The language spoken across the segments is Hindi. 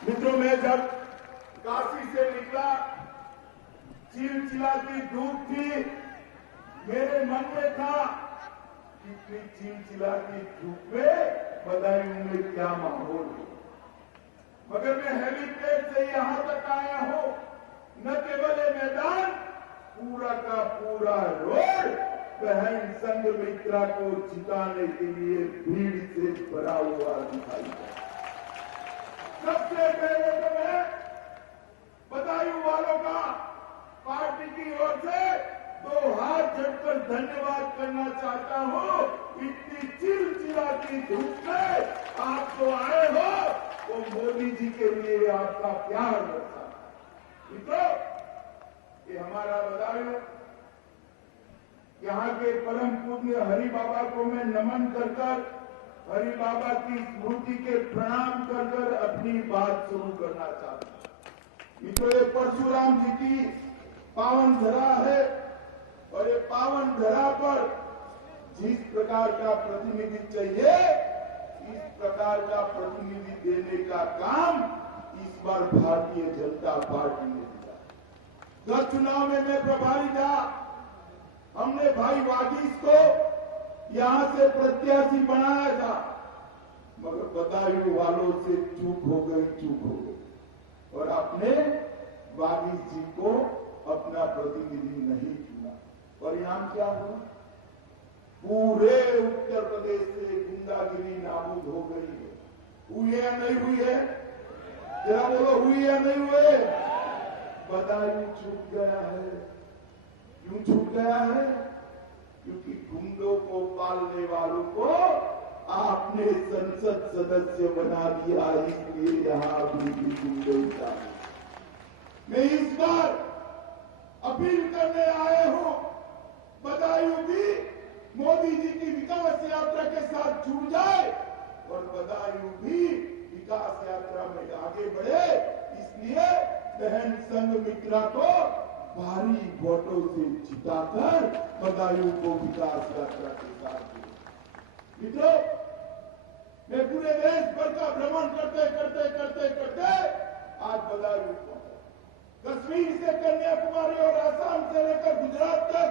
मित्रों, मैं जब काशी से निकला, चिलचिलाती धूप थी, मेरे मन में था इतनी चिलचिलाती धूप में बदायूं में क्या माहौल है। मगर मैं हेलीपैड से यहां तक आया हूं, न केवल ये मैदान, पूरा का पूरा रोड बहन संघमित्रा को जिताने के लिए भीड़ से भरा हुआ दिखाई दे। सबसे पहले तो मैं बदायूं वालों का पार्टी की ओर से 2 हाथ जोड़कर धन्यवाद करना चाहता हूं। इतनी चिलचिलाती धूप में आप जो आए हो, वो मोदी जी के लिए आपका प्यार दर्शाता है। मित्रों, ये हमारा बदायूं, यहाँ के परम पूज्य हरि बाबा को मैं नमन कर हरि बाबा की स्मृति के प्रणाम कर अपनी बात शुरू करना चाहता हूं। मित्रों, ये परशुराम जी की पावन धरा है और ये पावन धरा पर जिस प्रकार का प्रतिनिधि चाहिए, इस प्रकार का प्रतिनिधि देने का काम इस बार भारतीय जनता पार्टी ने दिया। गत चुनाव में मैं प्रभारी था, हमने भाई वागीश को यहां से प्रत्याशी बनाया था, मगर बदायूं वालों से चूक हो गई और आपने वागीश जी को अपना प्रतिनिधि नहीं चुना। परिणाम क्या हुआ? पूरे उत्तर प्रदेश से गुंडागिरी नाबूद हो गई है। हुई है या नहीं हुई है? जरा बोलो, हुई या नहीं हुए? बदायूं छूट गया है। क्यों छूट गया है? क्योंकि गुंडों को पालने वालों को आपने संसद सदस्य बना दिया, इसलिए यहां अभी भी गुंडा। मैं इस बार अपील करने आए हूं, बदायूं भी मोदी जी की विकास यात्रा के साथ जुड़ जाए और बदायूं भी विकास यात्रा में आगे बढ़े। इसलिए बहन संघमित्रा को भारी वोटों से जिताकर बदायूं को विकास यात्रा के साथ जोड़े। मित्रों, मैं पूरे देश भर का भ्रमण करते आज बदायूं पहुंचा। कश्मीर से कन्याकुमारी और आसाम से लेकर गुजरात तक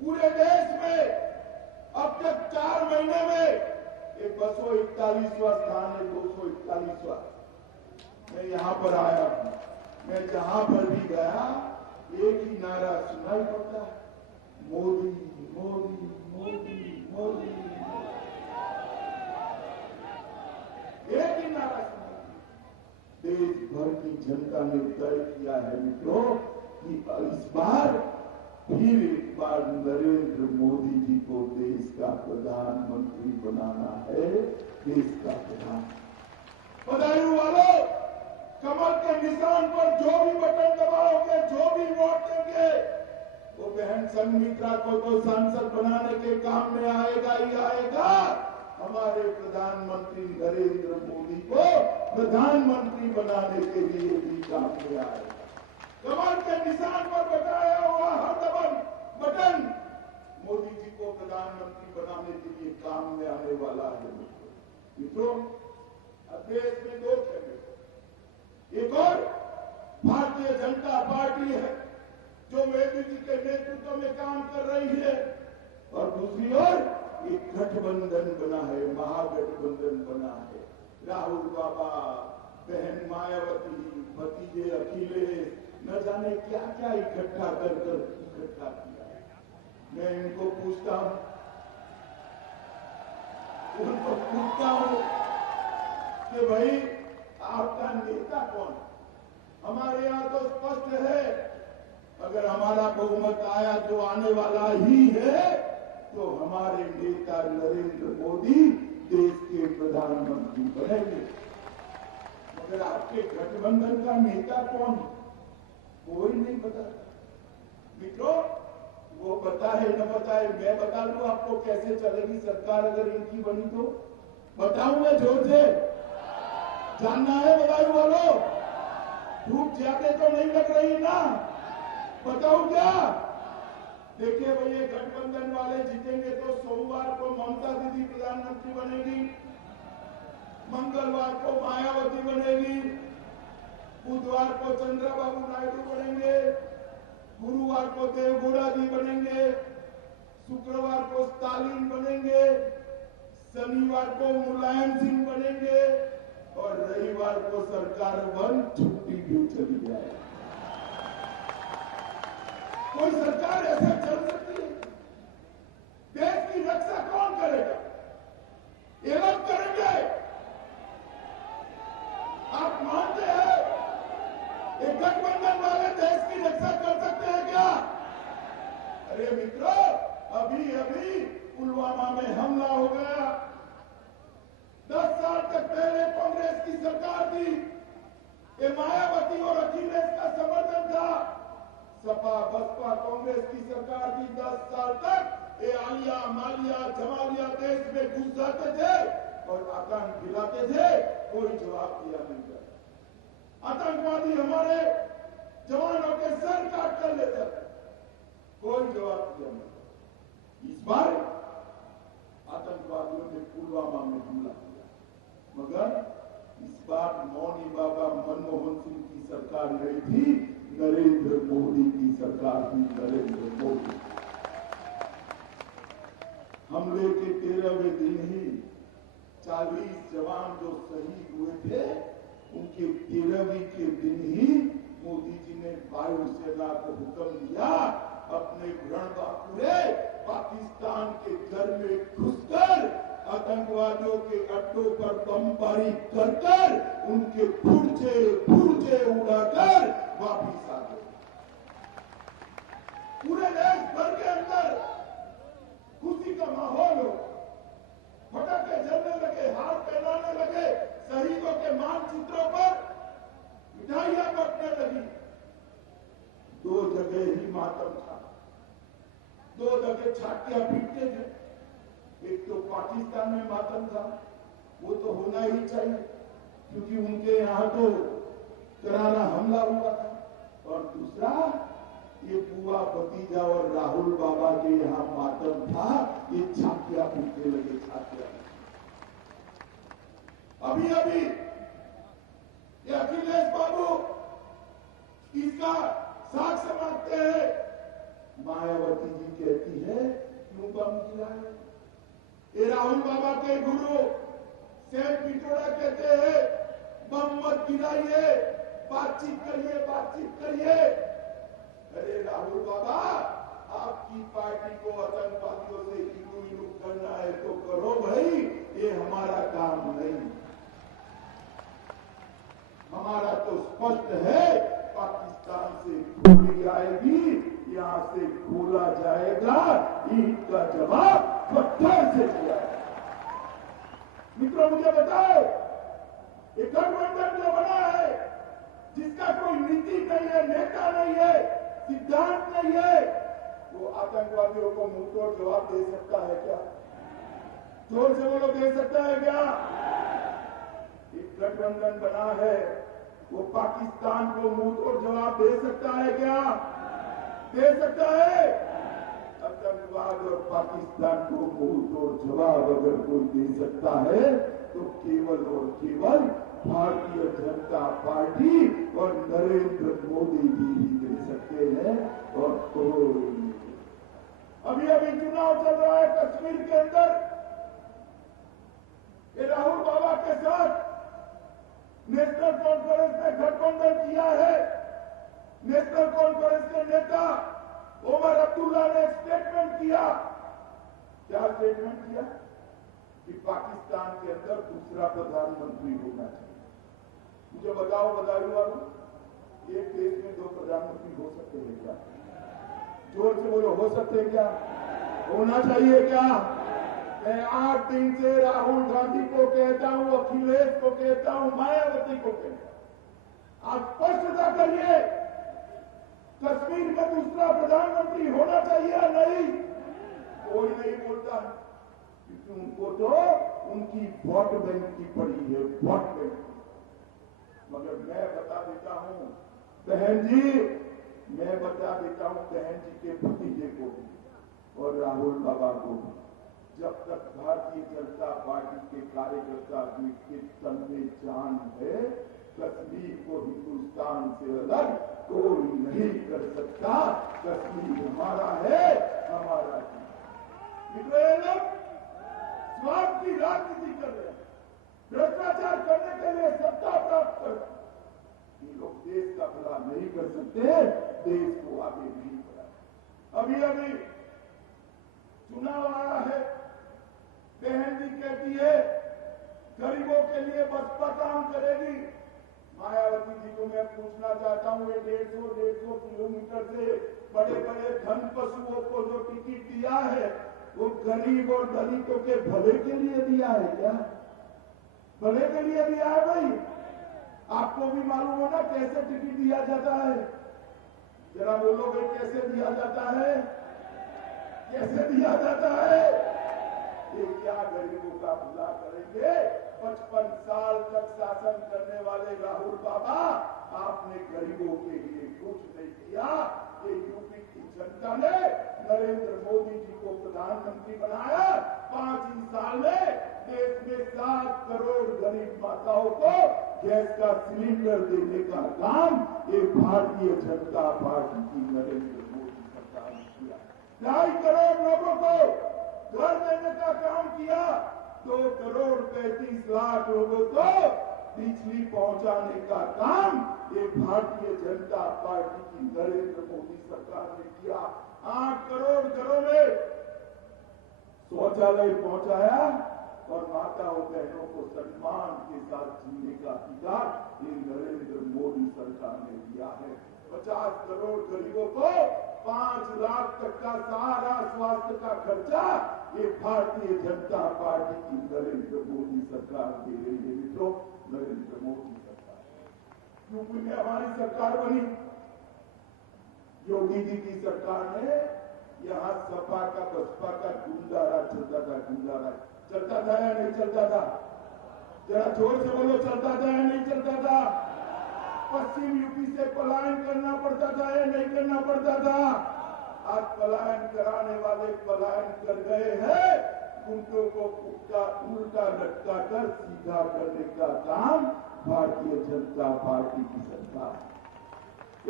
पूरे देश में अब तक 4 महीने में 141वां स्थान है, 241वां। मैं यहां पर आया हूं, मैं जहां पर भी गया एक ही नारा सुनाई पड़ता है, मोदी मोदी मोदी मोदी। एक ही नारा सुनाई। देश भर की जनता ने तय किया है मित्रों कि इस बार फिर एक बार नरेंद्र मोदी जी को देश का प्रधानमंत्री बनाना है। देश का प्रधान बदायूं वालों, कमल के निशान पर जो भी बटन दबाओगे, जो भी वोट देंगे, वो बहन संघमित्रा को तो सांसद बनाने के काम में आएगा ही आएगा, हमारे प्रधानमंत्री नरेंद्र मोदी को प्रधानमंत्री बनाने के लिए भी काम में आएगा। कमल के निशान पर बताया हुआ हर बटन मोदी जी को प्रधानमंत्री बनाने के लिए काम में आने वाला है। मित्रों, अब देश में 2 खेमे, एक और भारतीय जनता पार्टी है जो मोदी जी के नेतृत्व में काम कर रही है, और दूसरी ओर एक गठबंधन बना है, महागठबंधन बना है। राहुल बाबा, बहन मायावती, भतीजे अखिलेश, न जाने क्या क्या इकट्ठा कर इकट्ठा किया है। मैं उनको पूछता हूं कि भाई आपका नेता कौन? हमारे यहां तो स्पष्ट है, अगर हमारा बहुमत आया जो आने वाला ही है, तो हमारे नेता नरेंद्र मोदी देश के प्रधानमंत्री बनेंगे। मगर आपके गठबंधन का नेता कौन है? कोई नहीं बताता। मित्रों, वो बताए न बताए, मैं बता दूं आपको कैसे चलेगी सरकार अगर इनकी बनी तो? बताऊं मैं जोर से? जानना है बदायूं वालों? धूप ज्यादा तो नहीं लग रही ना? बताऊं क्या? देखिए भैया, गठबंधन वाले जीतेंगे तो सोमवार को ममता दीदी प्रधानमंत्री बनेगी, मंगल मंगलवार को मायावती बनेगी, बुधवार को चंद्रबाबू नायडू बनेंगे, गुरुवार को देवगौड़ा जी बनेंगे, शुक्रवार को स्टालिन बनेंगे, शनिवार को मुलायम सिंह बनेंगे और रविवार को सरकार बंद, छुट्टी भी चली जाए। कोई सरकार ऐसे चल सकती है? देश की रक्षा कौन करेगा? ये लोग करेंगे? आप मानते हैं ये गठबंधन वाले देश की रक्षा कर सकते हैं क्या? अरे मित्रों, अभी अभी पुलवामा में हमला हो गया। 10 साल तक पहले कांग्रेस की सरकार थी, ये मायावती और अखिलेश का समर्थन था। सपा बसपा कांग्रेस की सरकार थी। 10 साल तक ये आलिया मालिया जमालिया देश में घुस जाते थे और आतंक फैलाते थे, कोई जवाब दिया नहीं गया। आतंकवादी हमारे जवानों के सर काट कर लेते थे, कोई जवाब दिया नहीं। इस बार आतंकवादियों ने पुलवामा में हमला किया, मगर इस बार मौनी बाबा मनमोहन सिंह की सरकार नहीं थी, नरेंद्र मोदी की सरकार थी। नरेंद्र मोदी हमले के 13वें दिन ही 40 जवान जो शहीद हुए थे, उनके 13वीं के दिन ही मोदी जी ने वायुसेना को हुक्म दिया, अपने रणबांकुरे पाकिस्तान के घर में घुसकर आतंकवादियों के अड्डों पर बमबारी कर कर उनके पुर्जे उड़ाकर वापिस आ गए। पूरे देश भर के अंदर खुशी का माहौल हो, पटाखे जलने लगे, हाथ फैलाने लगे, शहीदों के मानचित्रों पर मिठाइयां बंटने लगी। 2 जगह ही मातम था, 2 जगह छातियां पीटते थे। एक तो पाकिस्तान में मातम था, वो तो होना ही चाहिए क्योंकि उनके यहां तो करारा हमला हुआ था, और दूसरा ये बुआ भतीजा और राहुल बाबा के यहां मातम था, ये छातियां पीटने लगे, छातियां। अभी अभी ये अखिलेश बाबू इसका साक्ष्य मांगते हैं। मायावती जी कहती है क्यों बम गिराए? ये राहुल बाबा के गुरु सेन पिटोड़ा कहते हैं बम मत गिराइए, बातचीत करिए, बातचीत करिए। अरे राहुल बाबा, आपकी पार्टी को आतंकवादियों से इलू करना है तो करो भाई, ये हमारा काम नहीं। हमारा तो स्पष्ट है, पाकिस्तान से गोली आएगी, यहां से खोला जाएगा, ईद का जवाब पत्थर से दिया। मित्रों मुझे बताओ, ये गठबंधन जो बना है, जिसका कोई नीति नहीं है, नेता नहीं है, सिद्धांत नहीं है, वो आतंकवादियों को मुंहतोड़ जवाब दे सकता है क्या? जोर से बोलो, दे सकता है क्या? एक गठबंधन बना है, वो पाकिस्तान को मुंहतोड़ जवाब दे सकता है क्या? दे सकता है? आतंकवाद और पाकिस्तान को मुंहतोड़ जवाब अगर कोई दे सकता है तो केवल और केवल भारतीय जनता पार्टी और नरेंद्र मोदी जी ही दे सकते हैं, और कोई नहीं। अभी अभी चुनाव चल रहा है कश्मीर के अंदर। ये राहुल बाबा के साथ नेशनल कॉन्फ्रेंस ने गठबंधन किया है। नेशनल कॉन्फ्रेंस के नेता उमर अब्दुल्ला ने स्टेटमेंट किया। क्या स्टेटमेंट किया? कि पाकिस्तान के अंदर दूसरा प्रधानमंत्री होना चाहिए। मुझे बताओ बदायूं वालों, एक देश में 2 प्रधानमंत्री हो सकते हैं क्या? जोर से बोलो, हो सकते हैं क्या? होना चाहिए क्या? मैं 8 दिन से राहुल गांधी को कहता हूं, अखिलेश को कहता हूं, मायावती को कहता हूं, आप स्पष्टता करिए, कश्मीर में दूसरा प्रधानमंत्री होना चाहिए या नहीं? कोई नहीं बोलता, क्योंकि उनको तो उनकी वोट बैंक की पड़ी है, वोट बैंक। मगर मैं बता देता हूं बहन जी, बहन जी के भतीजे को भी और राहुल बाबा को भी, जब तक भारतीय जनता पार्टी के कार्यकर्ता के तन में जान है, कश्मीर को हिंदुस्तान से अलग कोई नहीं कर सकता। कश्मीर हमारा है, हमारा ये लोग स्वार्थ की राजनीति कर रहे हैं, भ्रष्टाचार करने के लिए सत्ता प्राप्त कर रहे हैं। ये लोग देश का भला नहीं कर सकते, देश को आगे नहीं बढ़ा। अभी अभी चुनाव आया है, बहन जी कहती है गरीबों के लिए बसपा काम करेगी। मायावती जी को मैं पूछना चाहता हूं, ये 150 किलोमीटर से बड़े बड़े धन पशुओं को जो टिकट दिया है, वो गरीब और दलितों के भले के लिए दिया है क्या? भले के लिए दिया है भाई? आपको भी मालूम है ना कैसे टिकट दिया जाता है? जरा बोलो भाई, कैसे दिया जाता है? कैसे दिया जाता है? ये क्या गरीबों का भला करेंगे? 55 साल तक शासन करने वाले राहुल बाबा, आपने गरीबों के लिए कुछ नहीं किया। ये यूपी की जनता ने नरेंद्र मोदी जी को प्रधानमंत्री बनाया। 5 ही साल में देश में 7 करोड़ गरीब माताओं को गैस का सिलेंडर देने का काम ये भारतीय जनता पार्टी की नरेंद्र मोदी सरकार ने किया। 2.5 करोड़ लोगों को घर देने का काम किया। 2 करोड़ 35 लाख लोगों को बिजली पहुंचाने का काम ये भारतीय जनता पार्टी की नरेंद्र मोदी सरकार ने किया। 8 करोड़ घरों में शौचालय पहुंचाया और माताओं बहनों को सम्मान के साथ जीने का अधिकार ये नरेंद्र मोदी सरकार ने दिया है। 50 करोड़ गरीबों को 5 लाख तक का सारा स्वास्थ्य का खर्चा ये भारतीय जनता पार्टी की नरेंद्र मोदी सरकार दे रही है। मित्रों, नरेंद्र मोदी सरकार यूपी में हमारी सरकार बनी। योगी जी की सरकार ने यहाँ सपा का बसपा का गुंडा राज चलता था। गुंडा राज चलता था या नहीं चलता था? जरा जोर से बोलो, चलता था या नहीं चलता था? पश्चिम यूपी से पलायन करना पड़ता था या नहीं करना पड़ता था? आज पलायन कराने वाले पलायन कर गए हैं। गुंडों को उल्टा लटका कर सीधा करने का काम भारतीय जनता पार्टी की सरकार।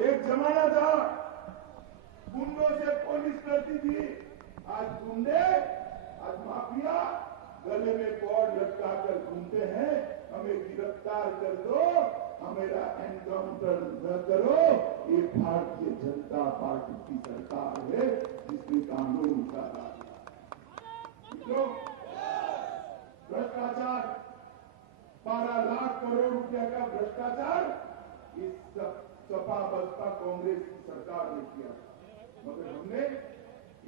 एक जमाना था गुंडों से पुलिस लड़ती थी, आज गुंडे, आज माफिया गले में कॉर्ड लटका कर घूमते हैं। हमें गिरफ्तार कर दो, हमेरा एनकाउंटर न करो। ये भारतीय जनता पार्टी की सरकार है जिसने कानून निकाला। भ्रष्टाचार, 12 लाख करोड़ रुपए का भ्रष्टाचार इस सपा बसपा कांग्रेस की सरकार ने किया, मगर हमने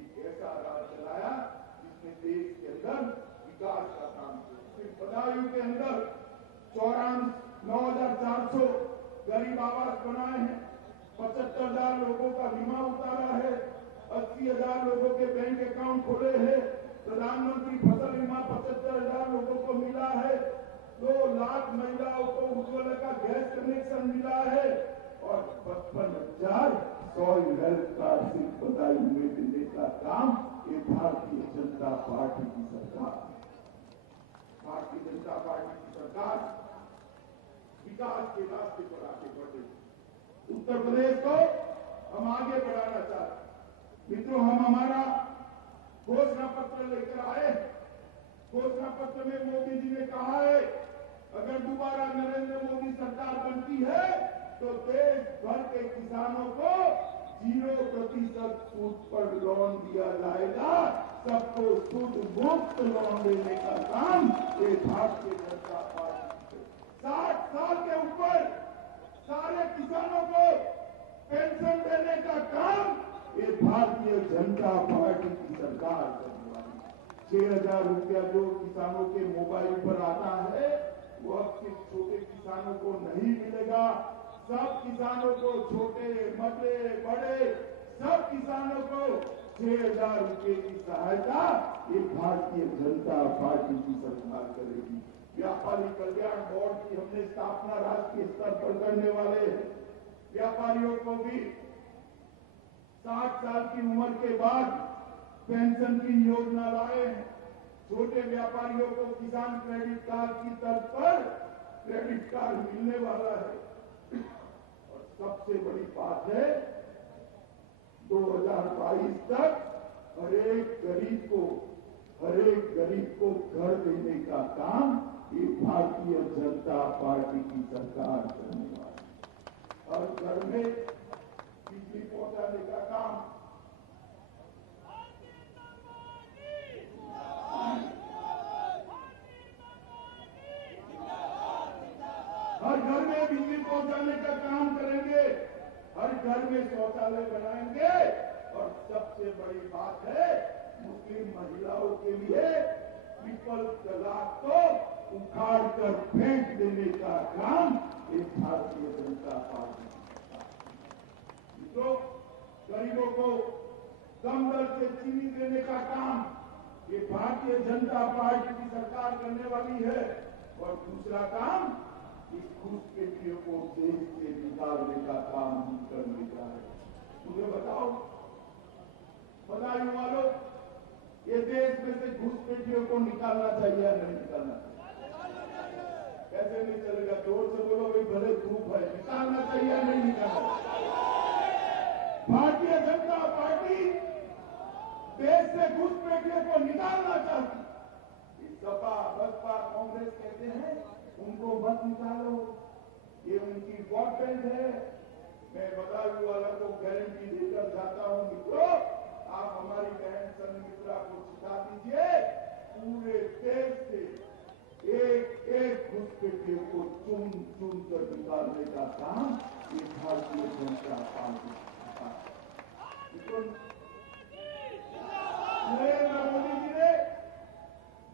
एक ऐसा राज चलाया जिसने देश के अंदर विकास का काम किया। सिर्फ बदायूं के अंदर 9,400 गरीब आवास बनाए हैं, 75,000 लोगों का बीमा उतारा है, 80,000 लोगों के बैंक अकाउंट खोले हैं, प्रधानमंत्री फसल बीमा 75,000 लोगों को मिला है, 2 लाख महिलाओं को उज्ज्वला का गैस कनेक्शन मिला है और 55,000 सॉइल हेल्थ कार्ड से बदायूं में देने का काम ये भारतीय जनता पार्टी की सरकार। भारतीय जनता पार्टी की सरकार विकास के रास्ते पर आगे बढ़ रही। उत्तर प्रदेश को हम आगे बढ़ाना चाहते हैं। मित्रों, हम हमारा घोषणा पत्र लेकर आए। घोषणा पत्र में मोदी जी ने कहा है अगर दोबारा नरेंद्र मोदी सरकार बनती है तो देश भर के किसानों को 0% सूद पर लोन दिया जाएगा। सबको सूद मुक्त लोन देने का काम ये भारतीय जनता पार्टी 60 साल के ऊपर सारे किसानों को पेंशन देने का काम ये भारतीय जनता पार्टी की सरकार करने वाली। 6,000 रुपया जो किसानों के मोबाइल पर आता है वो अब सिर्फ छोटे किसानों को नहीं मिलेगा, सब किसानों को, छोटे बड़े बड़े सब किसानों को 6,000 रुपये की सहायता ये भारतीय जनता पार्टी की सरकार करेगी। व्यापारी कल्याण बोर्ड की हमने स्थापना राष्ट्रीय स्तर पर करने वाले हैं। व्यापारियों को भी 60 साल की उम्र के बाद पेंशन की योजना लाए हैं। छोटे व्यापारियों को किसान क्रेडिट कार्ड की तर्ज पर क्रेडिट कार्ड मिलने वाला है। और सबसे बड़ी बात है, 2022 तक हर एक गरीब को घर देने का काम ये भारतीय जनता पार्टी की सरकार करने वाली है। हर घर में बिजली पहुंचाने का काम पहुंचाने का काम करेंगे, हर घर में शौचालय बनाएंगे। और सबसे बड़ी बात है, मुस्लिम महिलाओं के लिए ट्रिपल तलाक को उखाड़ कर फेंक देने का काम ये भारतीय जनता पार्टी तो गरीबों को कम दर से चीनी देने का काम ये भारतीय जनता पार्टी की सरकार करने वाली है। और दूसरा काम, इस घुसपैठियों को देश से निकालने का काम हम करने जा रहे हैं। मुझे बताओ वालों, ये देश में से घुसपैठियों को निकालना चाहिए या नहीं निकालना चाहिए? कैसे नहीं चलेगा? जोर से बोलो भाई, भले धूप है, निकालना चाहिए या नहीं निकालना? भारतीय जनता पार्टी देश से घुसपैठियों को निकालना चाहती। इस सपा बसपा कांग्रेस कहते हैं उनको मत निकालो, ये उनकी वोट बैंक है। मैं बदायूं वाला को गारंटी देकर जाता हूं, मित्रों आप हमारी बहन संमित्रा को सिखा दीजिए, पूरे देश से एक एक घुसपैठियों को चुन चुन कर निकालने का काम ये भारतीय जनता पार्टी का। नरेंद्र मोदी जी ने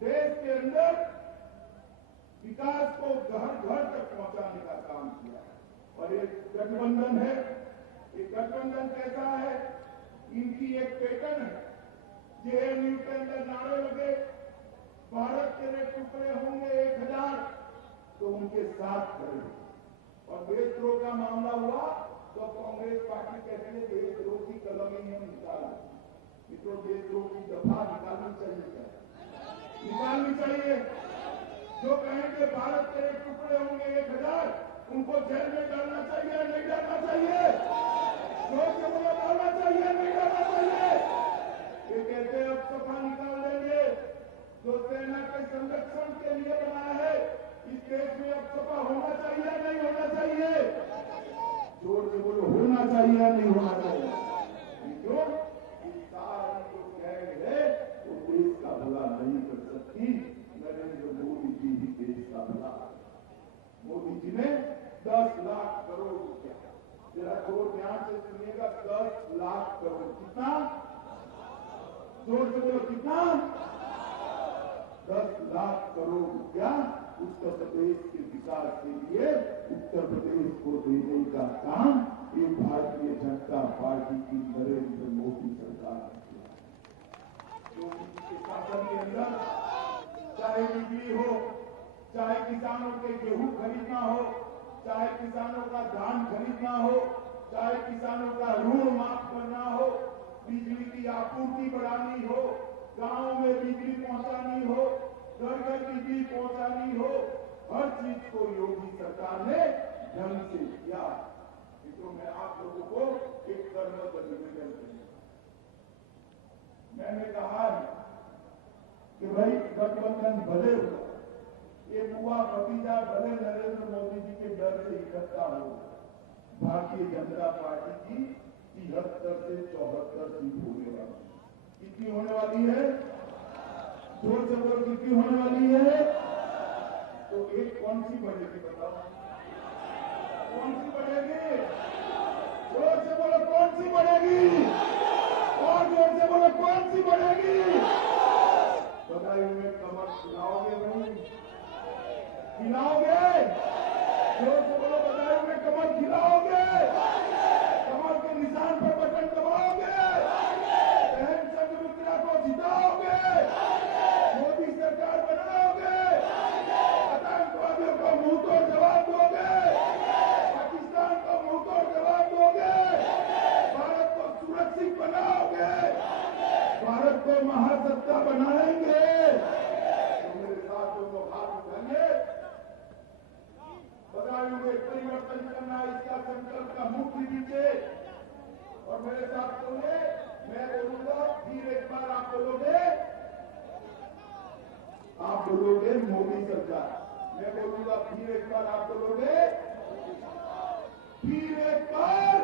देश के अंदर विकास को घर घर तक पहुंचाने का काम किया है। और एक गठबंधन है, ये गठबंधन कैसा है? इनकी एक पैटर्न है। जेएनयू के अंदर नारे लगे, भारत तेरे टुकड़े होंगे 1000, तो उनके साथ खड़े। और देशद्रोह का मामला हुआ तो कांग्रेस पार्टी कहते हैं देशद्रोह की कलम ही हम निकाला। तो देशद्रोह की दफा निकालनी चाहिए, क्या निकालनी चाहिए? जो कहेंगे भारत तेरे टुकड़े होंगे 1000, उनको जेल में डालना चाहिए नहीं डालना चाहिए? जोर से बोलो, डालना चाहिए नहीं डालना चाहिए? ये कहते हैं अब सपा निकाल देंगे, जो सेना के संरक्षण के लिए बना है। इस देश में अब सपा होना चाहिए या नहीं होना चाहिए? जोर से बोलो, होना चाहिए या नहीं होना चाहिए? क्यों? वो देश का भला नहीं कर सकती। नरेंद्र मोदी जी ही देश का भला। मोदी जी ने 10 लाख करोड़ रुपया, जरा जोर ध्यान से सुनिएगा, 10 लाख करोड़। कितना? जोर से बोलो, कितना? 10 लाख करोड़ रुपया उत्तर प्रदेश के विकास के लिए उत्तर प्रदेश को देने का काम ये भारतीय जनता पार्टी की नरेंद्र मोदी सरकार ने किया। मोदी जी के शासन के अंदर चाहे बिजली हो, चाहे किसानों के गेहूं खरीदना हो, चाहे किसानों का धान खरीदना हो, चाहे किसानों का ऋण माफ करना हो, बिजली की आपूर्ति बढ़ानी हो, गांव में बिजली पहुंचानी हो, घर घर बिजली पहुंचानी हो, हर चीज को योगी सरकार ने ढंग से किया। तो मैं आप लोगों को एक कर्मठ निवेदन करूंगा। मैंने कहा है कि भाई गठबंधन भले हो, ये बुआ भतीजा भले नरेंद्र मोदी जी के डर से इकट्ठा हो, भारतीय जनता पार्टी की 73 से 74 सीट होने वाली। कितनी होने वाली है? जोर से बोलो, कितनी होने वाली है? तो एक कौन सी बढ़ेगी बताओ? कौन सी बढ़ेगी? जोर से बोलो, कौन सी बढ़ेगी? और जोर से बोलो, कौन सी बढ़ेगी? बधाई में कमर खिलाओगे भाई? खिलाओगे? जोर से बोलो, बधाई में कमर खिलाओगे? कमर के निशान पर बटन दबाओगे? बहन संघमित्रा को जिताओगे? मोदी सरकार बनाओगे? आतंकवादियों को मुंह तोड़ जवाब दोगे? पाकिस्तान को मुंह तोड़ जवाब दोगे? भारत को सुरक्षित बनाओगे? भारत को महासत्ता बनाएंगे? आप बोलोगे मोदी सरकार। मैं बोलूंगा फिर एक बार, आप बोलोगे फिर एक बार